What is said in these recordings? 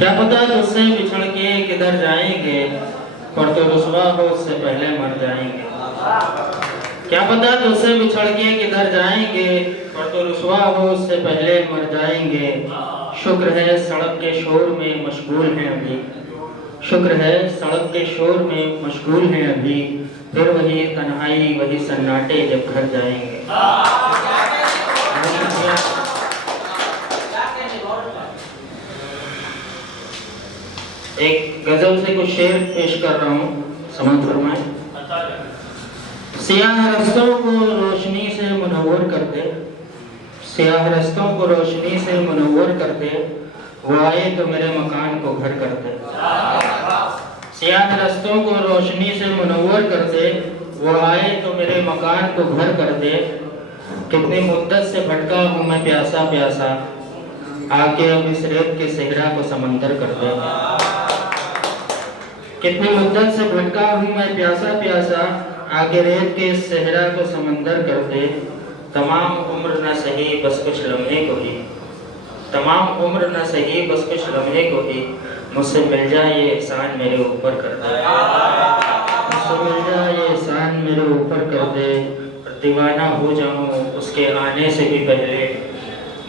क्या पता तुझसे बिछड़ के किधर जाएंगे, पर तो रुसवा हो उससे पहले मर जाएंगे। क्या पता तुझसे बिछड़ के किधर जाएंगे, पर तो रुसवा हो उससे पहले मर जाएंगे। शुक्र है सड़क के शोर में मशगूल हैं अभी, शुक्र है सड़क के शोर में मशगूल हैं अभी, फिर वही तन्हाई वही सन्नाटे जब घर जाएंगे। एक गजल से कुछ शेर पेश कर रहा हूँ, समझ फरमाए। सियाह रस्तों को रोशनी से मुनव्वर कर दे, सियाह रस्तों को रोशनी से मुनव्वर कर दे, वो आए तो मेरे मकान को घर कर दे। सियाह रस्तों को रोशनी से मुनव्वर कर दे, वो आए तो मेरे मकान को घर कर दे। कितनी मुद्दत से भटका हूँ मैं प्यासा प्यासा, आके अब इस रेत के सेहरा को समंदर कर दे। कितनी मुद्दत से भटका हूँ मैं प्यासा प्यासा, आके रेत के सेहरा को समंदर कर दे। तमाम उम्र न सही बस कुछ लम्हे को ही, तमाम उम्र न सही बस कुछ लम्हे को ही, मुझसे मिल जाए ये एहसान मेरे ऊपर कर दे। मुझसे मिल जाए ये एहसान मेरे ऊपर कर दे। दीवाना हो जाऊं उसके आने से भी पहले,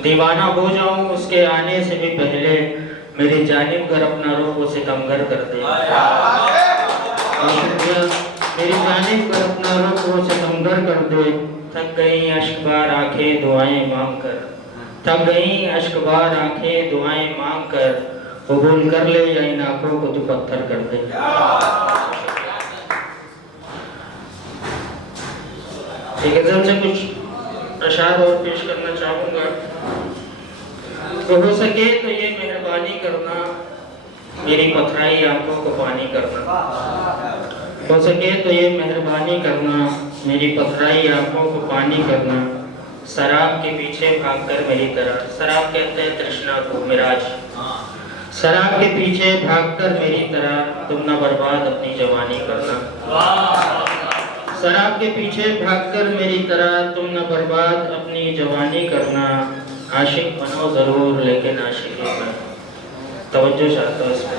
दीवाना हो जाऊं उसके आने से भी पहले, मेरी जानिब कर अपना रुख वो सितमगर कर दे। मेरी जानिब कर अपना रुख वो सितमगर कर दे। थक गई अश्कबार आंखें दुआएं मांग कर, थक गई अश्कबार आंखें दुआएं मांग कर, कबूल कर ले या इन आंखों को तू पत्थर कर दे। एक गजल से कुछ अशार और पेश करना चाहूंगा। तो हो सके तो ये मेहरबानी करना, मेरी पथराई आंखों को पानी करना। हो सके तो ये मेहरबानी करना, मेरी पथराई आंखों को पानी करना। शराब के पीछे भागकर मेरी तरह, शराब कहते हैं तृष्णा को, मिराज। शराब के पीछे भागकर मेरी तरह तुम न बर्बाद अपनी जवानी करना। शराब के पीछे भागकर मेरी तरह तुम न बर्बाद अपनी जवानी करना। आशिक बनो जरूर लेकिन आशिकी में, तवज्जो चाहता हूँ इसमें।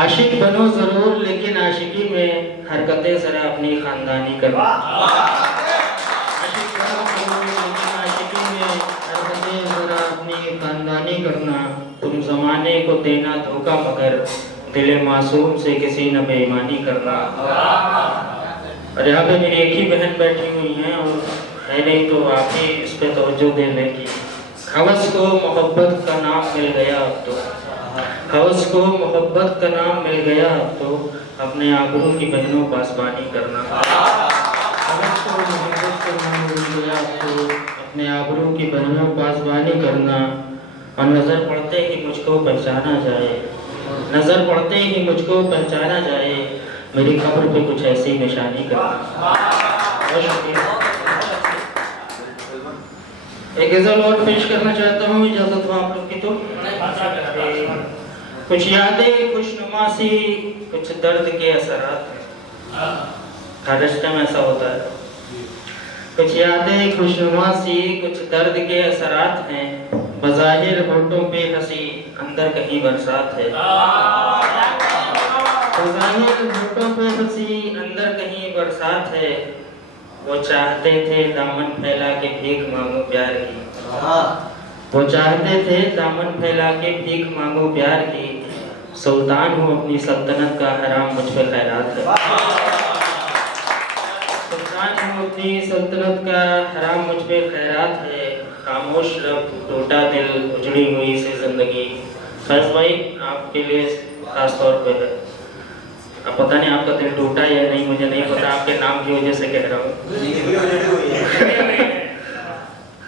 आशिक बनो जरूर लेकिन आशिकी में हरकतें जरा अपनी खानदानी करना। आशिक बनो जरूर लेकिन आशिकी में हरकतें जरा अपनी खानदानी करना। तुम जमाने को देना धोखा मगर दिले मासूम से किसी न बेईमानी करना। और यहाँ पे मेरी एक ही बहन बैठी हुई हैं और है नहीं तो आप ही इस पे तवज्जो दे लें कि हवस को मोहब्बत का नाम मिल गया अब तो, हवस को मोहब्बत का नाम मिल गया अब तो, अपने आबरू की बहनों पासबानी करना। हवस को मोहब्बत का नाम मिल गया अब तो, अपने आबरू की बहनों पासबानी करना। और नजर पड़ते ही मुझको पहचाना जाए, नजर पड़ते ही मुझको पहचाना जाए, मेरी कब्र पे कुछ ऐसी निशानी करना। एक गजल और पेश करना चाहता हूँ, इजाजत हो आप लोग की तो। कुछ यादें खुशनुमा सी, कुछ दर्द के असरात हैं, हर रिश्ते में ऐसा होता है। कुछ यादें खुशनुमा सी, कुछ दर्द के असरात हैं, बज़ाहिर होठों पे हंसी अंदर कहीं बरसात है। बज़ाहिर होठों पे हंसी अंदर कहीं बरसात है। वो चाहते थे दामन फैला के भीख मांगो प्यार की, वो चाहते थे दामन फैला के भीख मांगो प्यार की। सुल्तान हूँ अपनी सल्तनत का हराम मुझ पे खैरात है। सुल्तान हूँ अपनी सल्तनत का हराम मुझ पे खैरात है। खामोश लब टूटा दिल उजड़ी हुई सी जिंदगी। फैज भाई आपके लिए खास तौर पे है। अब पता नहीं आपका दिल टूटा या नहीं, मुझे नहीं पता, आपके नाम की वजह से कह रहा हूँ।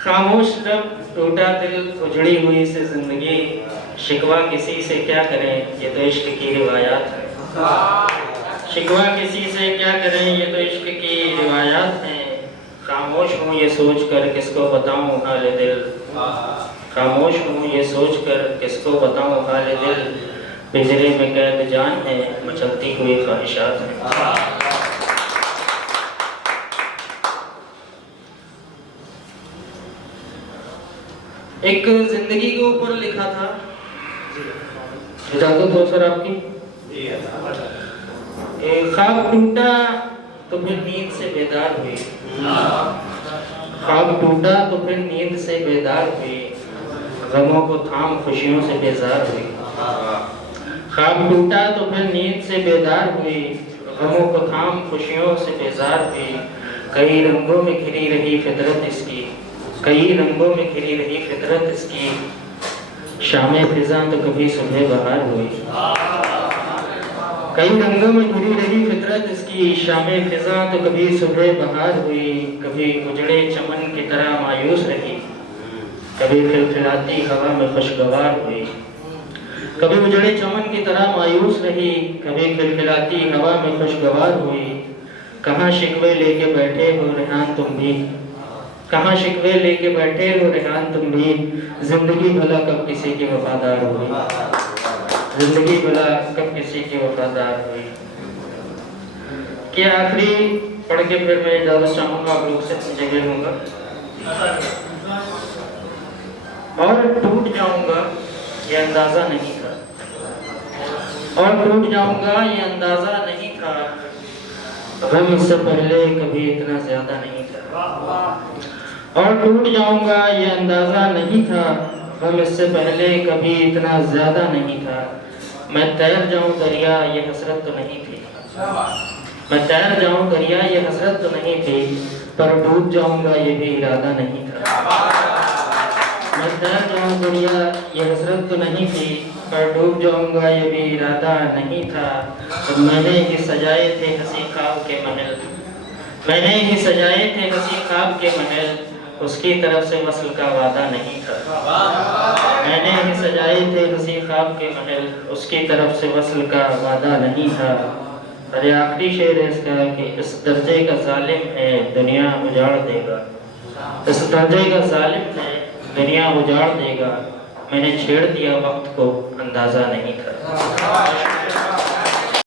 खामोश लब टूटा दिल उजड़ी हुई सी जिंदगी, शिकवा किसी से क्या करें ये तो इश्क की रिवायात है। शिकवा किसी से क्या करें ये तो इश्क की रिवायात हैं। खामोश हूँ ये सोच कर किसको बताऊँ हाल दिल, खामोश हूँ ये सोच कर किसको बताऊँ हाल दिल। पिंजरे में कैद जान है मचलती हुई ख्वाहिशात है। एक जिंदगी के ऊपर लिखा था, इजाजत हो सर आपकी? ख्वाब टूटा तो फिर नींद से बेदार हुई, ख्वाब टूटा तो फिर नींद से बेदार हुई, गमों को थाम खुशियों से बेजार हुई। ख्वाब टूटा तो फिर नींद से बेदार हुई, गमों को थाम खुशियों से बेजार हुई। कई रंगों में घिरी रही फितरत इसकी, कई रंगों में घिरी रही फितरत इसकी, शामे फिजा तो कभी सुबह बहार हुई। कई रंगों में घिरी रही फितरत इसकी, शामे फिजा तो कभी सुबह बहार हुई। कभी उजड़े चमन की तरह मायूस रही, कभी खिलखिलाती हवा में खुशगवार हुई। कभी उजड़े चमन की तरह मायूस रही, कभी खिलखिलाती हवा में खुशगवार हुई। कहाँ शिकवे लेके बैठे हो रेहान तुम भी, कहाँ शिकवे लेके बैठे हो रेहान तुम भी, जिंदगी भला कब किसी की वफादार हुई, जिंदगी भला कब किसी की वफादार हुई। क्या आखिरी पढ़ के फिर मैं इजाजत चाहूंगा, आप लोग से जगह लूंगा। और टूट जाऊंगा ये अंदाजा नहीं था, और टूट जाऊंगा ये अंदाजा नहीं था, गम इससे पहले कभी इतना ज्यादा नहीं था। और टूट जाऊंगा ये अंदाजा नहीं था, गम इससे पहले कभी इतना ज्यादा नहीं था। मैं तैर जाऊं दरिया ये हसरत तो नहीं थी, मैं तैर जाऊं दरिया ये हसरत तो नहीं थी, पर डूब जाऊंगा ये भी इरादा नहीं था। मैं तैर जाऊं दरिया ये हसरत तो नहीं थी, पर डूब जाऊंगा ये भी इरादा नहीं था। तो मैंने ही सजाए थे हंसी ख्वाब के महल, मैंने ही सजाए थे हंसी ख्वाब के महल, उसकी तरफ से वस्ल का वादा नहीं था। मैंने ही सजाए थे हंसी ख्वाब के महल, उसकी तरफ से वस्ल का वादा नहीं था। अरे आखिरी शेर है इसका कि इस दर्जे का जालिम है दुनिया उजाड़ देगा, इस दर्जे का जालिम है दुनिया उजाड़ देगा। मैंने छेड़ दिया वक्त को अंदाजा नहीं था।